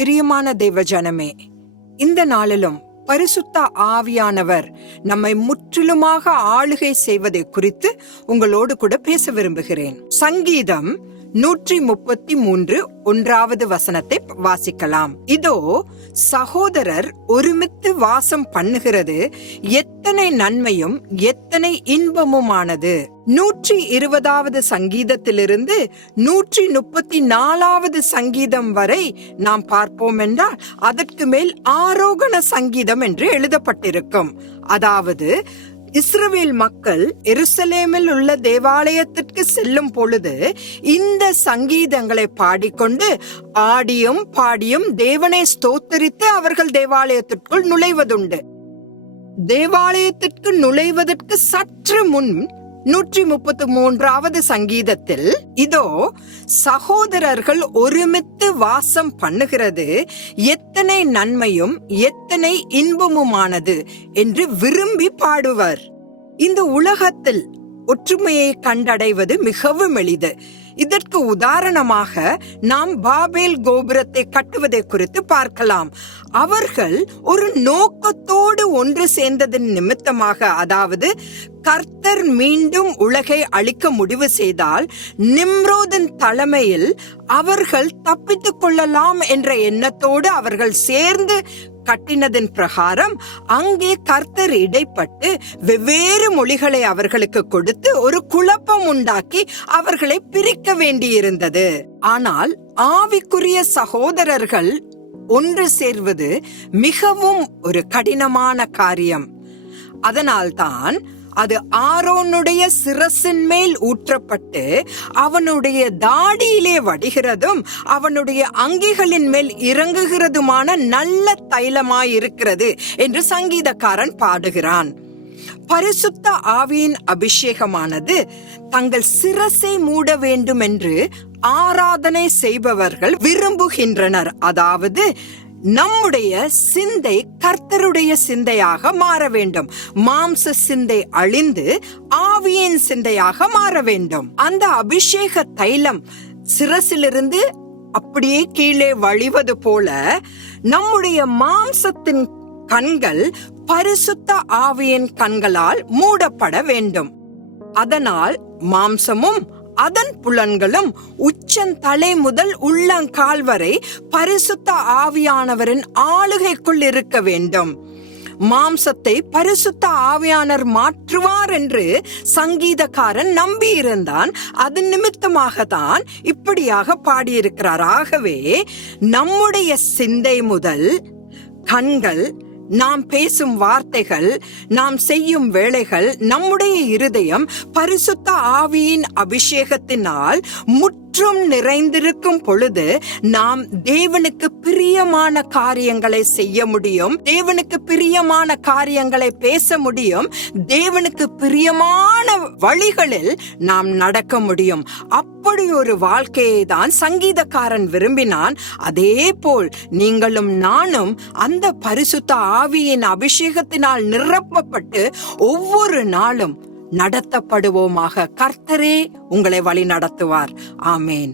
பிரியமான தெய்வ ஜனமே இந்த நாளிலும் பரிசுத்த ஆவியானவர் நம்மை முற்றிலுமாக ஆளுகை செய்வதை குறித்து உங்களோடு கூட பேச விரும்புகிறேன். சங்கீதம் நூற்றி முப்பத்தி மூன்று ஒன்றாவது வசனத்தை வாசிக்கலாம். இதோ சகோதரர் ஒருமித்து வாசம் பண்ணுகிறது எத்தனை நன்மையும் எத்தனை இன்பமுமானது. நூற்றி இருபதாவது சங்கீதத்திலிருந்து நூற்றி முப்பத்தி நாலாவது சங்கீதம் வரை நாம் பார்ப்போம் என்றால் அதற்கு மேல் ஆரோகண சங்கீதம் என்று எழுதப்பட்டிருக்கும். அதாவது இஸ்ரவேல் மக்கள் எருசலேமில் உள்ள தேவாலயத்திற்கு செல்லும் பொழுது இந்த சங்கீதங்களை பாடிக்கொண்டு ஆடியும் பாடியும் தேவனை ஸ்தோத்தரித்து அவர்கள் தேவாலயத்திற்குள் நுழைவதுண்டு. தேவாலயத்திற்கு நுழைவதற்கு சற்று முன் நூற்றி முப்பத்தி மூன்றாவது சங்கீதத்தில் இதோ சகோதரர்கள் ஒருமித்து வாசம் பண்ணுகிறது எத்தனை நன்மையும் எத்தனை இன்பமுமானது என்று விரும்பி பாடுவர். இந்த உலகத்தில் ஒற்றுமையை கண்டடைவது மிகவும் எளிது. இதற்கு உதாரணமாக நாம் பாபேல் கோபுரத்தை கட்டுவதை குறித்து பார்க்கலாம். அவர்கள் ஒரு நோக்கத்தோடு ஒன்று சேர்ந்ததன் நிமித்தமாக அதாவது கர்த்தர் மீண்டும் உலகை அழிக்க முடிவு செய்தால் நிம்ரோதன் தலைமையில் அவர்கள் தப்பித்துக் கொள்ளலாம் என்ற எண்ணத்தோடு அவர்கள் சேர்ந்து கட்டினதன் பிரகாரம் அங்கே கர்த்தர் இடைப்பட்டு வெவ்வேறு மொழிகளை அவர்களுக்கு கொடுத்து ஒரு குழப்பம் உண்டாக்கி அவர்களை பிரிக்க வேண்டியிருந்தது. ஆனால் ஆவிக்குரிய சகோதரர்கள் ஒன்று சேர்வது மிகவும் ஒரு கடினமான காரியம். அதனால்தான் அது ஆரோனுடைய சிரசின் மேல் ஊற்றப்பட்டு அவனுடைய தாடியிலே வடிகிறதும் அவனுடைய அங்கிகளின் மேல் இறங்குகிறதுமான நல்ல தைலமாயிருக்கிறது என்று சங்கீதக்காரன் பாடுகிறான். பரிசுத்த ஆவியின் அபிஷேகமானது தங்கள் சிரசை மூட வேண்டும் என்று ஆராதனை செய்பவர்கள் விரும்புகின்றனர். அதாவது நம்முடைய சிந்தை கர்த்தருடைய சிந்தையாக மாற வேண்டும். மாம்ச சிந்தை அழிந்து ஆவியின் சிந்தையாக மாற வேண்டும். அந்த அபிஷேக தைலம் சிரசிலிருந்து அப்படியே கீழே வழிவது போல நம்முடைய மாம்சத்தின் கண்கள் பரிசுத்த ஆவியின் கண்களால் மூடப்பட வேண்டும். அதனால் மாம்சமும் அதன் புலன்களும் உச்சந்தலை முதல் உள்ளங்கால் வரை பரிசுத்த ஆவியானவரின் ஆளுகைக்குள் இருக்க வேண்டும். மாம்சத்தை பரிசுத்த ஆவியானர் மாற்றுவார் என்று சங்கீதக்காரன் நம்பியிருந்தான். அது நிமித்தமாக தான் இப்படியாக பாடியிருக்கிறார். ஆகவே நம்முடைய சிந்தை முதல் கண்கள் நாம் பேசும் வார்த்தைகள் நாம் செய்யும் வேலைகள் நம்முடைய இருதயம் பரிசுத்த ஆவியின் அபிஷேகத்தினால் முற்றும் நிறைந்திருக்கும் பொழுது நாம் தேவனுக்கு பிரியமான காரியங்களை செய்ய முடியும். தேவனுக்கு பிரியமான காரியங்களை பேச முடியும். தேவனுக்கு பிரியமான வழிகளில் நாம் நடக்க முடியும். அப்படி ஒரு வாழ்க்கையை தான் சங்கீதக்காரன் விரும்பினான். அதே போல் நீங்களும் நானும் அந்த பரிசுத்த ஆவியின் அபிஷேகத்தினால் நிரப்பப்பட்டு ஒவ்வொரு நாளும் நடத்தப்படுவோமாக. கர்த்தரே உங்களை வழி நடத்துவார் ஆமேன்.